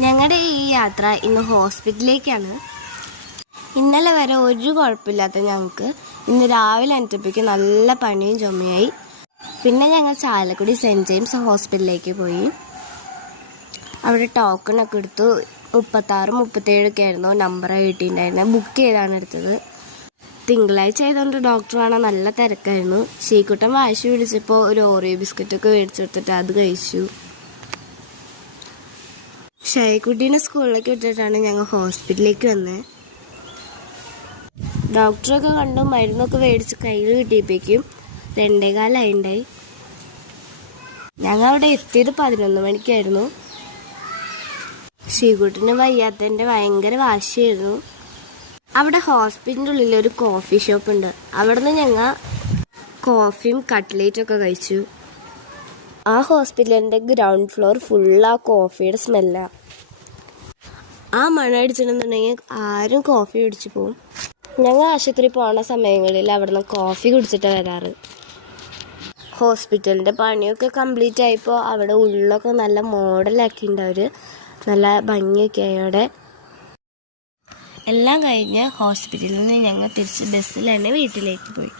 ഞങ്ങളുടെ ഈ യാത്ര ഇന്ന് ഹോസ്പിറ്റലിലേക്കാണ്. ഇന്നലെ വരെ ഒരു കുഴപ്പമില്ലാത്ത ഞങ്ങൾക്ക് ഇന്ന് രാവിലെ എണീറ്റപ്പോഴേക്കും നല്ല പനിയും ചുമയായി. പിന്നെ ഞങ്ങൾ ചാലക്കുടി സെൻറ്റ് ജെയിംസ് ഹോസ്പിറ്റലിലേക്ക് പോയി. അവിടെ ടോക്കണൊക്കെ എടുത്തു. 36, 37 ആയിരുന്നു നമ്പറാണ് കിട്ടിയിട്ടുണ്ടായിരുന്നത്. ബുക്ക് ചെയ്താണ് എടുത്തത്. തിങ്കളാഴ്ച ആയതുകൊണ്ട് ഡോക്ടർ കാണാൻ നല്ല തിരക്കായിരുന്നു. ശ്രീകുട്ടൻ വാശി പിടിച്ചപ്പോൾ ഒരു ഓറിയോ ബിസ്ക്കറ്റൊക്കെ മേടിച്ചു കൊടുത്തിട്ട് അത് കഴിച്ചു. ഷൈക്കുട്ടീനെ സ്കൂളിലേക്ക് വിട്ടിട്ടാണ് ഞങ്ങൾ ഹോസ്പിറ്റലിലേക്ക് വന്നത്. ഡോക്ടറൊക്കെ കണ്ട് മരുന്നൊക്കെ മേടിച്ച് കയ്യിൽ കിട്ടിയപ്പോഴേക്കും 2:15 ആയിണ്ടായി. ഞങ്ങൾ അവിടെ എത്തിയത് 11 മണിക്കായിരുന്നു. ശ്രീകുട്ടന് വയ്യാത്തതിൻ്റെ ഭയങ്കര വാശിയായിരുന്നു. അവിടെ ഹോസ്പിറ്റലിൻ്റെ ഉള്ളിൽ ഒരു കോഫി ഷോപ്പ് ഉണ്ട്. അവിടെ നിന്ന് ഞങ്ങൾ കോഫിയും കട്ട്ലേറ്റൊക്കെ കഴിച്ചു. ആ ഹോസ്പിറ്റലിൻ്റെ ഗ്രൗണ്ട് ഫ്ലോർ ഫുൾ ആ കോഫിയുടെ സ്മെല്ലാണ്. ആ മണം അടിച്ചിട്ടുണ്ടെന്നുണ്ടെങ്കിൽ ആരും കോഫി കുടിച്ചു പോകും. ഞങ്ങൾ ആശുപത്രി പോകുന്ന സമയങ്ങളിൽ അവിടെ നിന്ന് കോഫി കുടിച്ചിട്ടാണ് വരാറ്. ഹോസ്പിറ്റലിൻ്റെ പണിയൊക്കെ കംപ്ലീറ്റ് ആയപ്പോൾ അവിടെ ഉള്ളൊക്കെ നല്ല മോഡലാക്കിയിട്ടുണ്ട്. അവർ നല്ല ഭംഗിയൊക്കെ ആയോടെ എല്ലാം കഴിഞ്ഞ് ഹോസ്പിറ്റലിൽ നിന്ന് ഞങ്ങൾ തിരിച്ച് ബസ്സിൽ തന്നെ വീട്ടിലേക്ക് പോയി.